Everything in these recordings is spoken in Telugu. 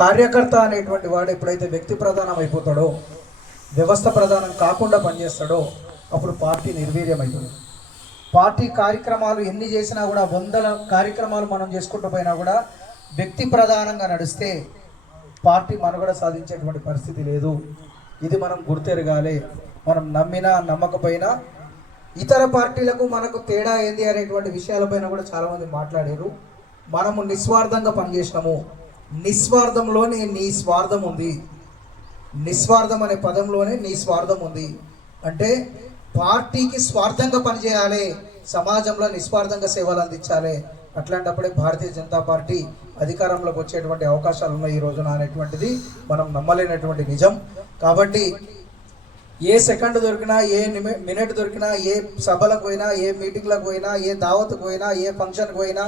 కార్యకర్త అనేటువంటి వాడు ఎప్పుడైతే వ్యక్తి ప్రధానం అయిపోతాడో, వ్యవస్థ ప్రధానం కాకుండా పనిచేస్తాడో, అప్పుడు పార్టీ నిర్వీర్యమవుతుంది. పార్టీ కార్యక్రమాలు ఎన్ని చేసినా కూడా, వందల కార్యక్రమాలు మనం చేసుకుంటూ పోయినా కూడా వ్యక్తి ప్రధానంగా నడిస్తే పార్టీ మనుగడ సాధించేటువంటి పరిస్థితి లేదు. ఇది మనం గుర్తెరగాలి. మనం నమ్మినా నమ్మకపోయినా ఇతర పార్టీలకు మనకు తేడా ఏంది అనేటువంటి విషయాలపైన కూడా చాలామంది మాట్లాడారు. మనము నిస్వార్థంగా పనిచేసినాము. నిస్వార్థంలోనే నీ స్వార్థం ఉంది. నిస్వార్థం అనే పదంలోనే నీ స్వార్థం ఉంది. అంటే పార్టీకి స్వార్థంగా పనిచేయాలి, సమాజంలో నిస్వార్థంగా సేవలు అందించాలి. అట్లాంటప్పుడే భారతీయ జనతా పార్టీ అధికారంలోకి వచ్చేటువంటి అవకాశాలు ఉన్నాయి ఈ రోజున అనేటువంటిది మనం నమ్మలేనటువంటి నిజం. కాబట్టి ఏ సెకండ్ దొరికినా, ఏ మినిట్ దొరికినా, ఏ సభలకు పోయినా, ఏ మీటింగ్లకు పోయినా, ఏ దావత్కు పోయినా, ఏ ఫంక్షన్కి పోయినా,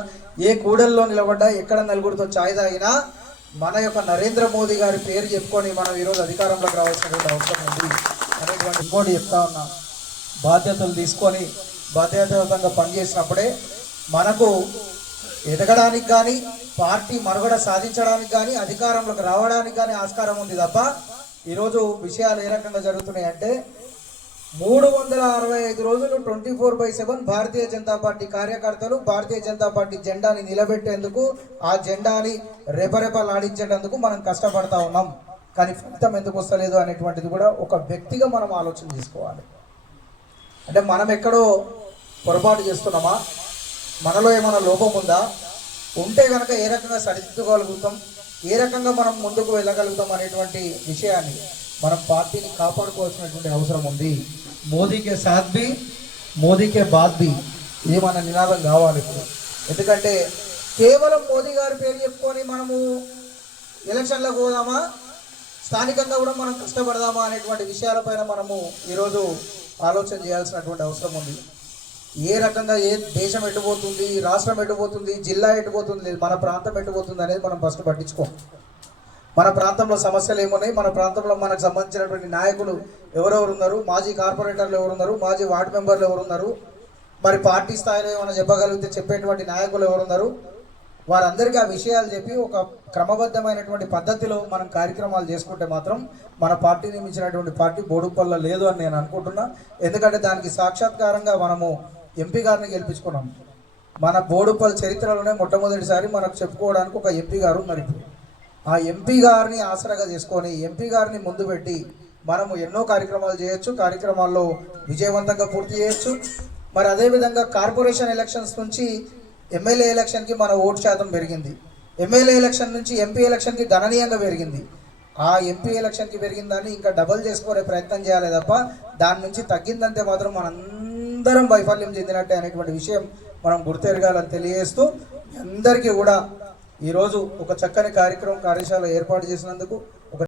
ఏ కూడల్లో నిలబడ్డా, ఎక్కడ నలుగురితో ఛాయ్ తాగినా మన యొక్క నరేంద్ర మోదీ గారి పేరు చెప్పుకొని మనం ఈరోజు అధికారంలోకి రావాల్సినటువంటి అవసరం ఉంది అనేటువంటి ఇంకోటి చెప్తా ఉన్నా. బాధ్యతలు తీసుకొని బాధ్యతాయుతంగా పనిచేసినప్పుడే మనకు ఎదగడానికి కానీ, పార్టీ మనుగడ సాధించడానికి కానీ, అధికారంలోకి రావడానికి కానీ ఆస్కారం ఉంది తప్ప ఈరోజు విషయాలు ఏ రకంగా జరుగుతున్నాయి అంటే 365 రోజులు 24/7 భారతీయ జనతా పార్టీ కార్యకర్తలు భారతీయ జనతా పార్టీ జెండాని నిలబెట్టేందుకు, ఆ జెండాని రెపరెపలాడించేందుకు మనం కష్టపడతా ఉన్నాం. కానీ ఫలితం ఎందుకు వస్తలేదు అనేటువంటిది కూడా ఒక వ్యక్తిగా మనం ఆలోచన చేసుకోవాలి. అంటే మనం ఎక్కడో పొరపాటు చేస్తున్నామా, మనలో ఏమైనా లోపం ఉందా, ఉంటే కనుక ఏ రకంగా సరిదిద్దుకోగలుగుతాం, ఏ రకంగా మనం ముందుకు వెళ్ళగలుగుతాం అనేటువంటి విషయాన్ని మనం పార్టీని కాపాడుకోవాల్సినటువంటి అవసరం ఉంది. మోదీకే సాత్ భీ, మోదీకే బాత్ భీ, ఇది మన నినాదం కావాలి ఇప్పుడు. ఎందుకంటే కేవలం మోదీ గారి పేరు చెప్పుకొని మనము ఎలక్షన్లకు పోదామా, స్థానికంగా కూడా మనం కష్టపడదామా అనేటువంటి విషయాలపైన మనము ఈరోజు ఆలోచన చేయాల్సినటువంటి అవసరం ఉంది. ఏ రకంగా ఏ దేశం ఎట్టుపోతుంది, రాష్ట్రం ఎట్టుపోతుంది, జిల్లా ఎట్టుపోతుంది, మన ప్రాంతం ఎట్టుపోతుంది అనేది మనం ఫస్ట్ పట్టించుకోం. మన ప్రాంతంలో సమస్యలు ఏమున్నాయి, మన ప్రాంతంలో మనకు సంబంధించినటువంటి నాయకులు ఎవరెవరు ఉన్నారు, మాజీ కార్పొరేటర్లు ఎవరున్నారు, మాజీ వార్డు మెంబర్లు ఎవరున్నారు, మరి పార్టీ స్థాయిలో ఏమైనా చెప్పగలిగితే చెప్పేటువంటి నాయకులు ఎవరున్నారు, వారందరికీ ఆ విషయాలు చెప్పి ఒక క్రమబద్ధమైనటువంటి పద్ధతిలో మనం కార్యక్రమాలు చేసుకుంటే మాత్రం మన పార్టీని మించినటువంటి పార్టీ బోడుప్పల్లో లేదు అని నేను అనుకుంటున్నా. ఎందుకంటే దానికి సాక్షాత్కారంగా మనము ఎంపీ గారిని గెలిపించుకున్నాం. మన బోడుప్పల్ చరిత్రలోనే మొట్టమొదటిసారి మనకు చెప్పుకోవడానికి ఒక ఎంపీ గారు ఉన్నారు. ఇప్పుడు ఆ ఎంపీ గారిని ఆసరాగా చేసుకొని, ఎంపీ గారిని ముందు పెట్టి మనము ఎన్నో కార్యక్రమాలు చేయొచ్చు, కార్యక్రమాల్లో విజయవంతంగా పూర్తి చేయొచ్చు. మరి అదేవిధంగా కార్పొరేషన్ ఎలక్షన్స్ నుంచి ఎమ్మెల్యే ఎలక్షన్కి మన ఓటు శాతం పెరిగింది, ఎమ్మెల్యే ఎలక్షన్ నుంచి ఎంపీ ఎలక్షన్కి గణనీయంగా పెరిగింది. ఆ ఎంపీ ఎలక్షన్కి పెరిగిన దాన్ని ఇంకా డబల్ చేసుకునే ప్రయత్నం చేయాలి తప్ప దాని నుంచి తగ్గిందంటే మాత్రం మనందరం వైఫల్యం చెందినట్టే అనేటువంటి విషయం మనం గుర్తెరగాలని తెలియజేస్తూ, అందరికీ కూడా ఈరోజు ఒక చక్కని కార్యశాల ఏర్పాటు చేసినందుకు